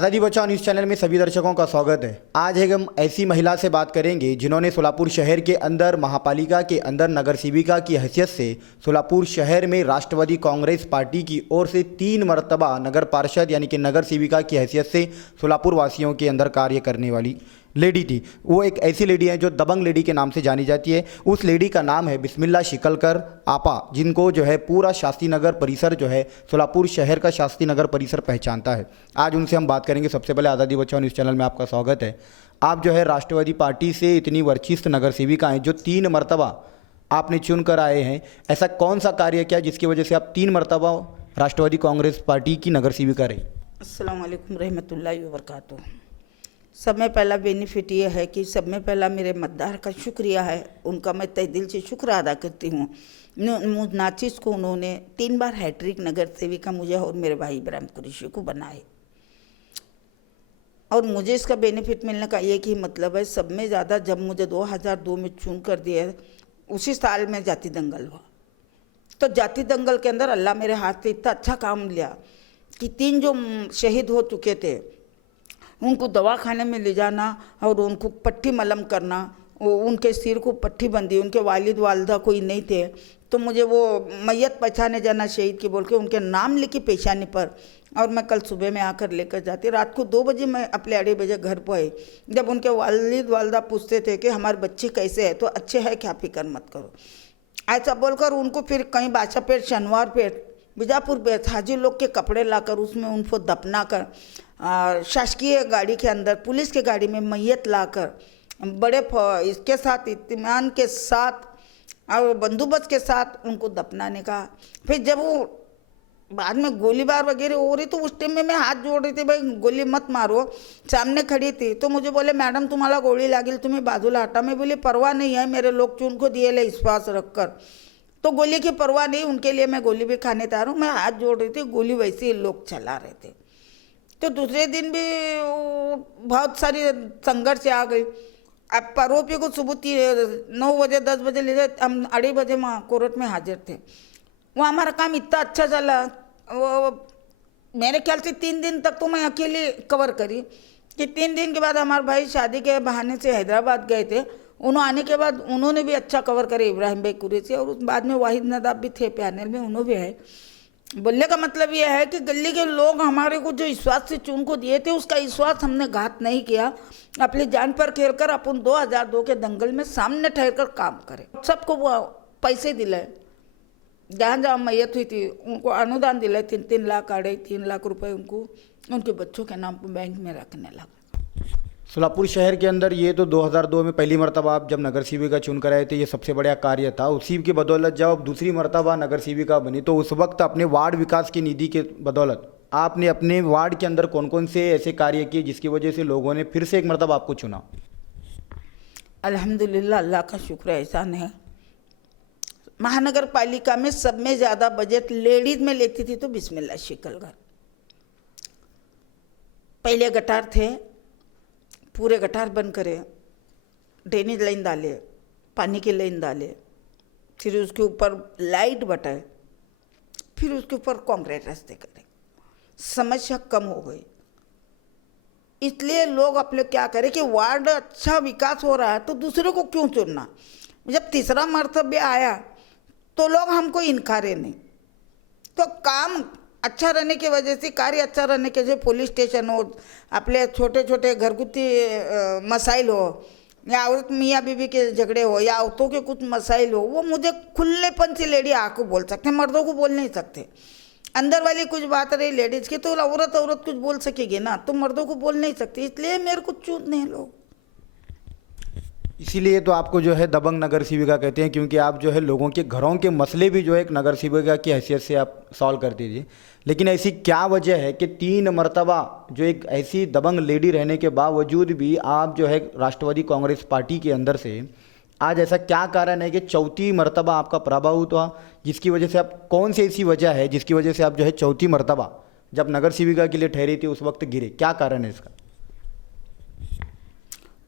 आज़ादी बचाओ news channel में सभी दर्शकों का स्वागत है। आज हम ऐसी महिला से बात करेंगे जिन्होंने सोलापुर शहर के अंदर महापालिका के अंदर नगर सेविका की हैसियत से सोलापुर शहर में राष्ट्रवादी कांग्रेस पार्टी की ओर से 3 मरतबा नगर पार्षद यानी कि नगर सेविका की हैसियत से सोलापुर वासियों के अंदर कार्य करने वाली लेडी थी। वो एक ऐसी लेडी है जो दबंग लेडी के नाम से जानी जाती है। उस लेडी का नाम है बिस्मिल्ला शिकलकर आपा, जिनको जो है पूरा शास्त्री नगर परिसर जो है सोलापुर शहर का शास्त्री नगर परिसर पहचानता है। आज उनसे हम बात करेंगे। सबसे पहले आज़ादी बचाओ न्यूज़ चैनल में आपका स्वागत है। आप जो है राष्ट्रवादी पार्टी से इतनी वरिष्ठ नगर सेविका हैं जो 3 मरतबा आपने चुन कर आए हैं। ऐसा कौन सा कार्य किया जिसकी वजह से आप 3 मरतबा राष्ट्रवादी कांग्रेस पार्टी की नगर सेविका रही? अस्सलाम वालेकुम रहमतुल्लाहि व बरकातुहू। सब में पहला बेनिफिट ये है कि सब में पहला मेरे मतदार का शुक्रिया है, उनका मैं तहे दिल से शुक्र अदा करती हूँ। नाचिस को उन्होंने 3 बार हैट्रिक नगर सेविका मुझे और मेरे भाई इब्राहिम कुरैशी को बनाए। और मुझे इसका बेनिफिट मिलने का एक ही मतलब है, सब में ज़्यादा जब मुझे 2002 में चुन कर दिया, उसी साल में जाति दंगल हुआ। तो जाति दंगल के अंदर अल्लाह मेरे हाथ से इतना अच्छा काम लिया कि 3 जो शहीद हो चुके थे उनको दवाखाने में ले जाना और उनको पट्टी मलम करना, उनके सिर को पट्टी बंदी, उनके वालिद वालदा कोई नहीं थे तो मुझे वो मैयत पहचाने जाना शहीद की बोल के उनके नाम लिखी पेशानी पर, और मैं कल सुबह में आकर लेकर जाती। रात को 2 बजे मैं अपने 2:30 बजे घर पर आई। जब उनके वालिद वालदा पूछते थे कि हमारे बच्चे कैसे है, तो अच्छे है, क्या फिक्र मत करो, ऐसा बोलकर उनको फिर कहीं बादशाह पेट, शनिवार पेट, बीजापुर पेट हाजी लोग के कपड़े लाकर उसमें उनको दफना कर शासकीय गाड़ी के अंदर पुलिस के गाड़ी में मैयत लाकर बड़े इसके साथ इत्मीनान के साथ और बंदोबस्त के साथ उनको दफनाने का। फिर जब वो बाद में गोलीबार वगैरह हो रही तो उस टाइम में मैं हाथ जोड़ रही थी, भाई गोली मत मारो, सामने खड़ी थी। तो मुझे बोले मैडम तुम्हाला गोली लागेल, तुम्हें बाजूला हटा। मैं बोली परवाह नहीं है, मेरे लोग चुन को दिए ले विश्वास रख कर, तो गोली की परवाह नहीं, उनके लिए मैं गोली भी खाने तैयार हूँ। मैं हाथ जोड़ रही थी, गोली वैसे ही लोग चला रहे थे। तो दूसरे दिन भी बहुत सारी संघर्ष आ गई। अब आरोपी को सुबह 9 बजे 10 बजे ले जाए, हम 2:30 बजे वहाँ कोर्ट में हाजिर थे। वो हमारा काम इतना अच्छा चला, वो मेरे ख्याल से 3 दिन तक तो मैं अकेले कवर करी कि 3 दिन के बाद हमारे भाई शादी के बहाने से हैदराबाद गए थे। उन्होंने आने के बाद उन्होंने भी अच्छा कवर करे, इब्राहिम भाई कुरैशी, और बाद में वाहिद नदाब भी थे पैनल में, उन्होंने भी है। बोलने का मतलब ये है कि गली के लोग हमारे को जो विश्वास से चुन को दिए थे उसका विश्वास हमने घात नहीं किया। अपनी जान पर खेल कर अपन 2002 के दंगल में सामने ठहर कर काम करें। सबको वो पैसे दिलाए, जहाँ जहाँ मैयत हुई थी उनको अनुदान दिलाए, 3-3 लाख 3.5 लाख रुपए उनको उनके बच्चों के नाम पर बैंक में रखने लगा। सोलापुर शहर के अंदर ये तो 2002 में पहली मरतबा आप जब नगर सेविका चुन कर आए थे, ये सबसे बड़ा कार्य था। उसी की बदौलत जब आप दूसरी मरतबा नगर सेविका बनी तो उस वक्त अपने वार्ड विकास की निधि के बदौलत आपने अपने वार्ड के अंदर कौन कौन से ऐसे कार्य किए जिसकी वजह से लोगों ने फिर से एक मरतबा आपको चुना? अल्हम्दुलिल्लाह, अल्लाह का शुक्र एहसान है। महानगर पालिका में सब में ज़्यादा बजट लेडीज में लेती थी तो बिस्मिल्लाह शिकलकर। पहले गटार थे, पूरे गटार बंद करे, ड्रेनेज लाइन डाले, पानी की लाइन डाले, फिर उसके ऊपर लाइट बटाए, फिर उसके ऊपर कंक्रीट रास्ते करे। समस्या कम हो गई। इसलिए लोग अपने क्या करें कि वार्ड अच्छा विकास हो रहा है तो दूसरे को क्यों चुनना। जब तीसरा मर्तबा आया तो लोग हमको इनकारे नहीं, तो काम अच्छा रहने की वजह से, कार्य अच्छा रहने के, जैसे पुलिस स्टेशन हो, अपने छोटे छोटे घरगुती मसाइल हो, या औरत मियाँ बीवी के झगड़े हो, या औरतों के कुछ मसाइल हो, वो मुझे खुलेपन से लेडी आके बोल सकते हैं, मर्दों को बोल नहीं सकते। अंदर वाली कुछ बात रही लेडीज़ की तो औरत कुछ बोल सकेगी ना, तो मर्दों को बोल नहीं सकती, इसलिए मेरे को चूत नहीं लोग। इसीलिए तो आपको जो है दबंग नगर सेविका कहते हैं, क्योंकि आप जो है लोगों के घरों के मसले भी जो है एक नगर सेविका की हैसियत से आप सॉल्व कर दीजिए। लेकिन ऐसी क्या वजह है कि 3 मरतबा जो एक ऐसी दबंग लेडी रहने के बावजूद भी आप जो है राष्ट्रवादी कांग्रेस पार्टी के अंदर से आज ऐसा क्या कारण है कि 4थी मरतबा आपका पराभव हुआ, जिसकी वजह से आप, कौन सी ऐसी वजह है जिसकी वजह से आप जो है 4थी मरतबा जब नगर सेविका के लिए ठहरी थी उस वक्त गिरे? क्या कारण है इसका?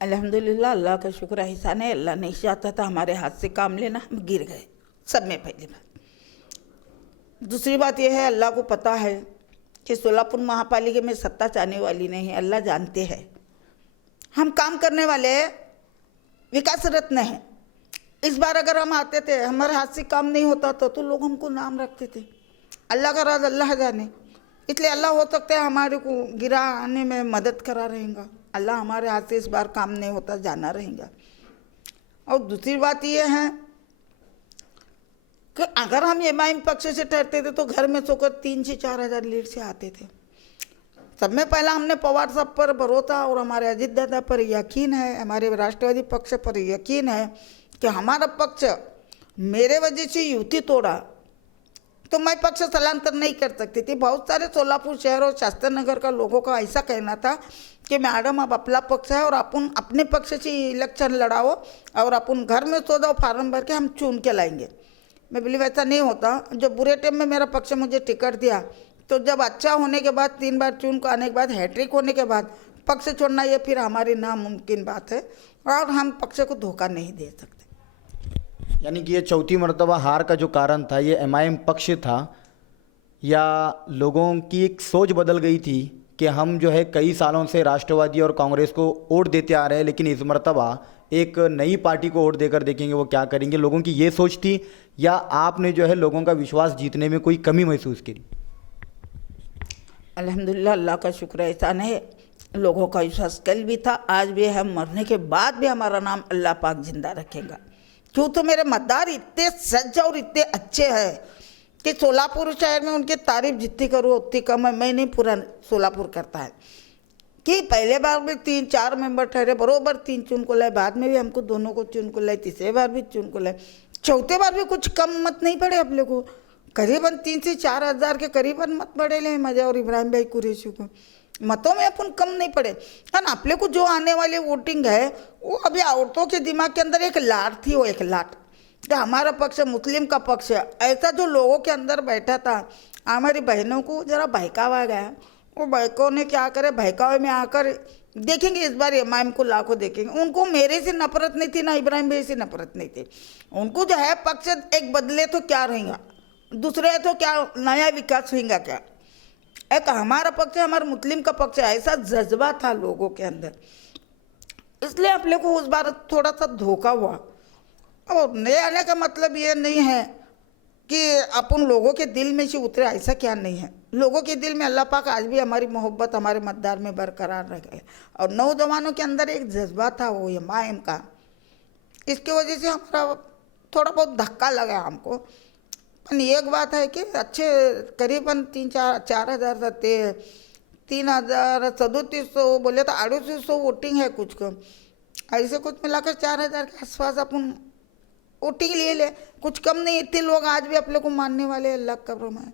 अल्हम्दुलिल्लाह, अल्लाह का शुक्र एहसान है। अल्लाह नहीं चाहता था हमारे हाथ से काम लेना, हम गिर गए। सब में पहली बात। दूसरी बात यह है, अल्लाह को पता है कि सोलापुर महापालिका में सत्ता चाहने वाली नहीं, अल्लाह जानते हैं। हम काम करने वाले हैं, विकास रत्न है। इस बार अगर हम आते थे, हमारे हाथ से काम नहीं होता तो लोग हमको नाम रखते थे। अल्लाह का राज अल्लाह जाने, इसलिए अल्लाह हो सकता है हमारे को गिराने में मदद करा रहेगा। अल्लाह हमारे हाथ से इस बार काम नहीं होता जाना रहेगा। और दूसरी बात ये है कि अगर हम एमआईएम पक्ष से ठहरते थे तो घर में सोकर 3 से 4 हज़ार लीड से आते थे। सब में पहला हमने पवार साहब पर भरोसा और हमारे अजीत दादा पर यकीन है, हमारे राष्ट्रवादी पक्ष पर यकीन है कि हमारा पक्ष मेरे वजह से युति तोड़ा तो मैं पक्ष स्थलांतर नहीं कर सकती थी। बहुत सारे सोलापुर शहर और शास्त्र नगर का लोगों का ऐसा कहना था कि मैडम अब अपना पक्ष है और अपन अपने पक्ष से इलेक्शन लड़ाओ और अपन घर में सो जाओ, फार्म भर के हम चुन के लाएंगे। मैं बोली वैसा नहीं होता। जब बुरे टाइम में मेरा पक्ष मुझे टिकट दिया तो जब अच्छा होने के बाद 3 बार चुन को आने के बाद हैट्रिक होने के बाद पक्ष छोड़ना ये फिर हमारी नामुमकिन बात है और हम पक्ष को धोखा नहीं दे सकते। यानी कि ये चौथी मर्तबा हार का जो कारण था ये एमआईएम पक्ष था, या लोगों की एक सोच बदल गई थी कि हम जो है कई सालों से राष्ट्रवादी और कांग्रेस को वोट देते आ रहे हैं, लेकिन इस मर्तबा एक नई पार्टी को वोट देकर देखेंगे वो क्या करेंगे, लोगों की ये सोच थी, या आपने जो है लोगों का विश्वास जीतने में कोई कमी महसूस की? अल्हम्दुलिल्लाह, अल्लाह का शुक्र एहसान है, लोगों का विश्वास कल भी था, आज भी। हम मरने के बाद भी हमारा नाम अल्लाह पाक जिंदा रखेगा। क्यों तो मेरे मतदार इतने सज्ज और इतने अच्छे हैं कि सोलापुर शहर में उनकी तारीफ जितनी करूँ उतनी कम है। मैं नहीं, पूरा सोलापुर करता है कि पहले बार में 3-4 मेंबर ठहरे, बरोबर 3 चुन को लाए, बाद में भी हमको दोनों को चुन को लाए, तीसरे बार भी चुन को लाए, चौथे बार भी कुछ कम मत नहीं पड़े अपने को। करीबन 3 से 4 हज़ार के करीबन मत पड़े ले मजा और इब्राहिम भाई कुरैशी को। मतों में अपन कम नहीं पड़े। कारण अपने को जो आने वाली वोटिंग है वो अभी औरतों के दिमाग के अंदर एक लाट थी, वो एक लाट कि हमारा पक्ष मुस्लिम का पक्ष है, ऐसा जो लोगों के अंदर बैठा था। हमारी बहनों को जरा बहकावा गया। वो बहकों ने क्या करे, बहकावे में आकर देखेंगे इस बार एमआईएम को लाखों देखेंगे। उनको मेरे से नफरत नहीं थी, ना इब्राहिम भाई से नफरत नहीं थी। उनको जो है पक्ष एक बदले तो क्या रहेगा, दूसरे तो क्या नया विकास होगा, क्या एक हमारा पक्ष है, हमारा मुस्लिम का पक्ष है, ऐसा जज्बा था लोगों के अंदर। इसलिए अपने को उस बार थोड़ा सा धोखा हुआ। और नए आने का मतलब ये नहीं है कि अपन लोगों के दिल में से उतरे, ऐसा क्या नहीं है। लोगों के दिल में अल्लाह पाक आज भी हमारी मोहब्बत हमारे मतदार में बरकरार रखे। और नौजवानों के अंदर एक जज्बा था वो एमआईएम का, इसकी वजह से हमारा थोड़ा बहुत धक्का लगा हमको। पर एक बात है कि अच्छे करीबन 3-4 हज़ार 3,3700 बोले तो 250 वोटिंग है कुछ को, ऐसे कुछ मिलाकर 4 हज़ार के आसपास अपन वोटिंग ले ले, कुछ कम नहीं। इतने लोग आज भी अपने को मानने वाले अल्लाह कब्र में।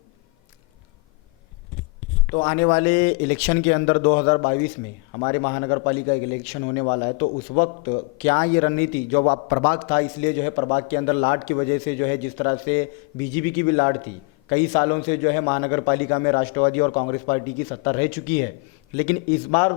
तो आने वाले इलेक्शन के अंदर 2022 में हमारे महानगर पालिका एक इलेक्शन होने वाला है, तो उस वक्त क्या ये रणनीति, जो आप प्रभाग था इसलिए जो है प्रभाग के अंदर लाट की वजह से जो है, जिस तरह से बीजेपी की भी लाट थी, कई सालों से जो है महानगर पालिका में राष्ट्रवादी और कांग्रेस पार्टी की सत्ता रह चुकी है, लेकिन इस बार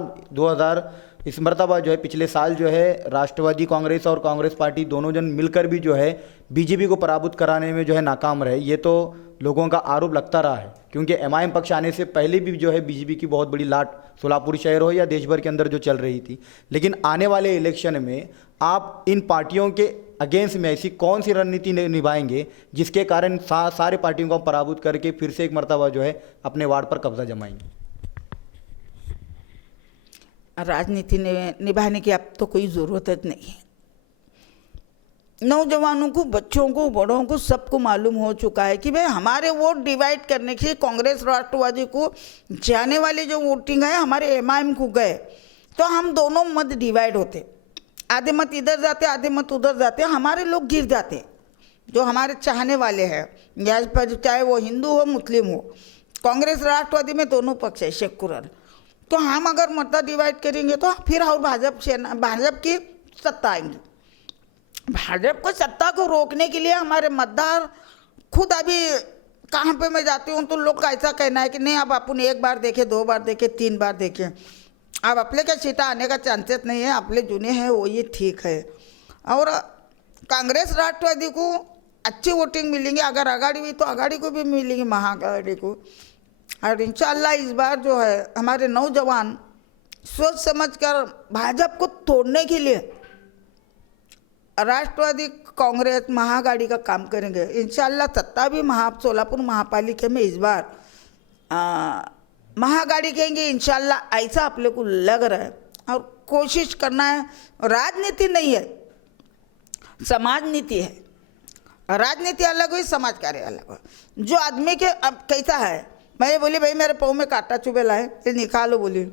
इस मरतबा जो है पिछले साल जो है राष्ट्रवादी कांग्रेस और कांग्रेस पार्टी दोनों जन मिलकर भी जो है बीजेपी को पराभूत कराने में जो है नाकाम रहे। ये तो लोगों का आरोप लगता रहा है, क्योंकि एमआईएम पक्ष आने से पहले भी जो है बीजेपी की बहुत बड़ी लाट सोलापुर शहर हो या देश भर के अंदर जो चल रही थी। लेकिन आने वाले इलेक्शन में आप इन पार्टियों के अगेंस्ट में ऐसी कौन सी रणनीति निभाएंगे जिसके कारण सारे पार्टियों को पराभूत करके फिर से एक मरतबा जो है अपने वार्ड पर कब्जा जमाएंगे? राजनीति निभाने की अब तो कोई ज़रूरत नहीं है। नौजवानों को, बच्चों को, बड़ों को सबको मालूम हो चुका है कि भाई हमारे वोट डिवाइड करने के कांग्रेस राष्ट्रवादी को जाने वाले जो वोटिंग है हमारे एमआईएम को गए तो हम दोनों मत डिवाइड होते, आधे मत इधर जाते आधे मत उधर जाते, हमारे लोग गिर जाते जो हमारे चाहने वाले हैं, चाहे वो हिंदू हो मुस्लिम हो। कांग्रेस राष्ट्रवादी में दोनों पक्ष है सेक्युलर, तो हम अगर मत डिवाइड करेंगे तो फिर और भाजपा की सत्ता आएंगी। भाजपा को सत्ता को रोकने के लिए हमारे मतदार खुद अभी कहाँ पे मैं जाती हूँ तो लोग का ऐसा कहना है कि नहीं अब अपन 1 बार देखे, 2 बार देखे, 3 बार देखे, अब अपने का सीटा आने का चांसेस नहीं है, अपने जुने हैं वो ये ठीक है। और कांग्रेस राष्ट्रवादी को अच्छी वोटिंग मिलेंगी, अगर आघाड़ी हुई तो आघाड़ी को भी मिलेंगी, महाआघाड़ी को। और इंशाल्लाह इस बार जो है हमारे नौजवान सोच समझकर भाजपा को तोड़ने के लिए राष्ट्रवादी कांग्रेस महाआघाड़ी का काम करेंगे। इंशाल्लाह सत्ता भी सोलापुर महापालिका में इस बार महाआघाड़ी कहेंगे इंशाल्लाह, ऐसा आप लोग को लग रहा है। और कोशिश करना है, राजनीति नहीं है, समाज नीति है। राजनीति अलग हुई, समाज कार्य अलग हो। जो आदमी के अब कैसा है, मैं बोली भाई मेरे पाँव में कांटा चुभे लाए, ये निकालो बोली,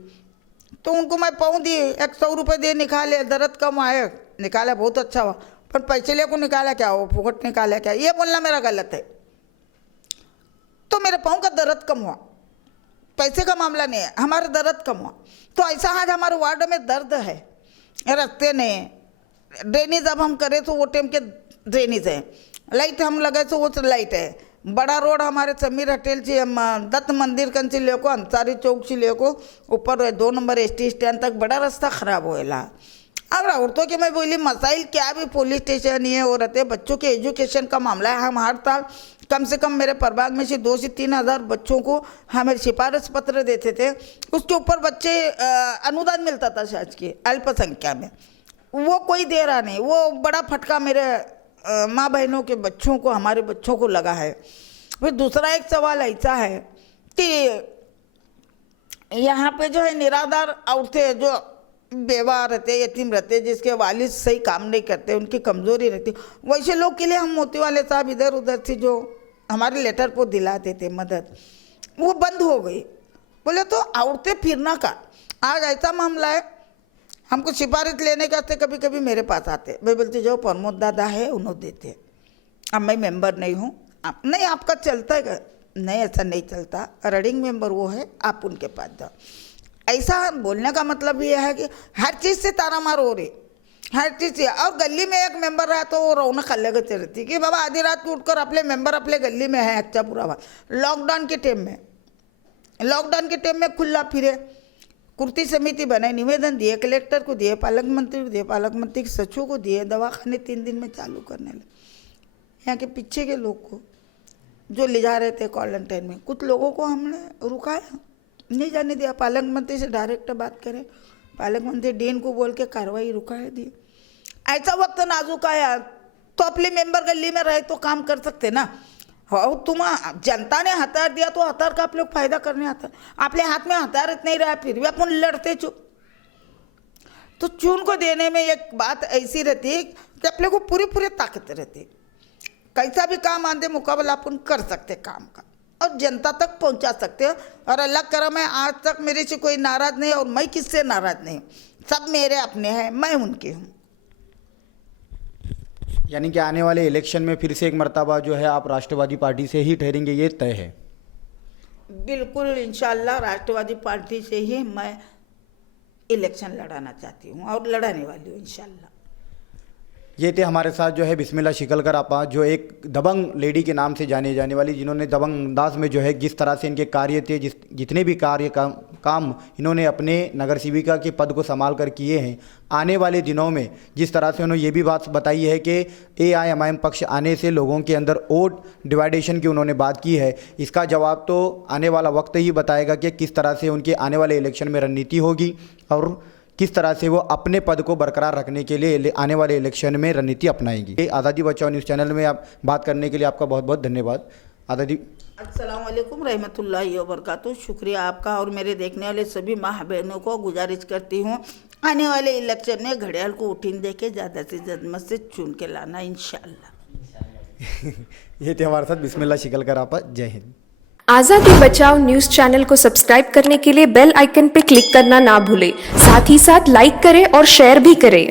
तो उनको मैं पाँव दिए, 100 रुपये दिए, निकाले, दर्द कम आए, निकाला, बहुत अच्छा हुआ। पर पैसे ले को निकाला क्या, वो फुकट निकाला क्या, ये बोलना मेरा गलत है। तो मेरे पाँव का दर्द कम हुआ, पैसे का मामला नहीं है, हमारा दर्द कम हुआ। तो ऐसा आज हमारे वार्ड में दर्द है, रास्ते नहीं, ड्रेनेज अब हम करें तो वो टाइम के ड्रेनेज है, लाइट हम लगाए तो वो लाइट है, बड़ा रोड हमारे समीर होटल से दत्त मंदिर कन से लेको अंसारी चौक से लेको ऊपर 2 नंबर ST स्टैंड तक बड़ा रास्ता खराब होएला। अब औरतों के मैं बोली मसाइल क्या भी पुलिस स्टेशन ही है, और रहते बच्चों के एजुकेशन का मामला है। हम हर साल कम से कम मेरे प्रभाग में से 2 से 3 हज़ार बच्चों को हमें सिफारिश पत्र देते थे, उसके ऊपर बच्चे अनुदान मिलता था शासकीय अल्पसंख्या में, वो कोई दे रहा नहीं। वो बड़ा फटका मेरे माँ बहनों के बच्चों को, हमारे बच्चों को लगा है। फिर दूसरा एक सवाल ऐसा है कि यहाँ पे जो है निराधार औरतें जो बेवा रहते, यतीम रहते, जिसके वालिद सही काम नहीं करते, उनकी कमज़ोरी रहती, वैसे लोग के लिए हम मोती वाले साहब इधर उधर से जो हमारे लेटर पर दिलाते थे मदद, वो बंद हो गई। बोले तो औरतें फिरना का, आज ऐसा मामला है, हमको सिफारिश लेने का थे, कभी कभी मेरे पास आते, मैं बोलती जो प्रमोद दादा है उन्होंने देते, अब मैं मेंबर नहीं हूँ, नहीं आपका चलता है, नहीं ऐसा नहीं चलता, रीडिंग मेंबर वो है, आप उनके पास जाओ। ऐसा बोलने का मतलब ये है कि हर चीज़ से तारामार हो रही, हर चीज़ से। और गली में एक मेंबर रहा तो वो रौनक अलग रहती कि बाबा आधी रात को उठकर अपने मेंबर अपने गली में है, अच्छा बुरा बात। लॉकडाउन के टाइम में खुला फिरे, कुर्ती समिति बनाई, निवेदन दिए, कलेक्टर को दिए, पालक मंत्री को दिए, पालक मंत्री के सचिव को दिए, दवाखाने 3 दिन में चालू करने लगे। यहाँ के पीछे के लोग को जो ले जा रहे थे क्वारंटाइन में, कुछ लोगों को हमने रुकाया, नहीं जाने दिया। पालक मंत्री से डायरेक्ट बात करें, पालक मंत्री डीन को बोल के कार्रवाई रुकाया दी। ऐसा वक्त नाजुक आया तो अपने मेंबर गली में रहे तो काम कर सकते ना। हो तुम जनता ने हथियार दिया तो हथियार का आप लोग फायदा करने आता, अपने हाथ में हथियार नहीं रहा, फिर भी अपन लड़ते चुप। तो चुन को देने में एक बात ऐसी रहती है कि अपने को पूरी ताकत रहती, कैसा भी काम आंदे मुकाबला अपन कर सकते काम का, और जनता तक पहुंचा सकते हो। और अल्लाह करम है आज तक मेरे से कोई नाराज नहीं, और मैं किससे नाराज नहीं, सब मेरे अपने हैं, मैं उनके हूँ। यानी कि आने वाले इलेक्शन में फिर से एक मर्तबा जो है आप राष्ट्रवादी पार्टी से ही ठहरेंगे, ये तय है? बिल्कुल इंशाल्लाह राष्ट्रवादी पार्टी से ही मैं इलेक्शन लड़ाना चाहती हूँ और लड़ाने वाली हूँ इंशाल्लाह। ये थे हमारे साथ जो है बिस्मिल्लाह शिकलकर आपा, जो एक दबंग लेडी के नाम से जाने जाने वाली, जिन्होंने दबंग अंदाज में जो है जिस तरह से इनके कार्य थे, जितने भी काम इन्होंने अपने नगर सेविका के पद को संभाल कर किए हैं, आने वाले दिनों में जिस तरह से उन्होंने ये भी बात बताई है कि AIMIM पक्ष आने से लोगों के अंदर वोट डिवाइडेशन की उन्होंने बात की है, इसका जवाब तो आने वाला वक्त ही बताएगा कि किस तरह से उनके आने वाले इलेक्शन में रणनीति होगी और किस तरह से वो अपने पद को बरकरार रखने के लिए आने वाले इलेक्शन में रणनीति अपनाएंगी। आज़ादी बचाओ न्यूज़ चैनल में आप बात करने के लिए आपका बहुत बहुत धन्यवाद। आज़ादी अस्सलाम वालेकुम रहमतुल्लाहि व बरकातुहू। शुक्रिया आपका, और मेरे देखने वाले सभी माँ बहनों को गुजारिश करती हूँ आने वाले इलेक्शन में घड़ियाल को उठीन दे के ज़्यादा से ज़्यादा मत से चुन के लाना इंशाल्लाह। ये थे हमारे साथ बिस्मिल्लाह शिकलकर आपा। जय हिंद। आज़ादी बचाओ न्यूज़ चैनल को सब्सक्राइब करने के लिए बेल आइकन पर क्लिक करना ना भूलें। साथ ही साथ लाइक करें और शेयर भी करें।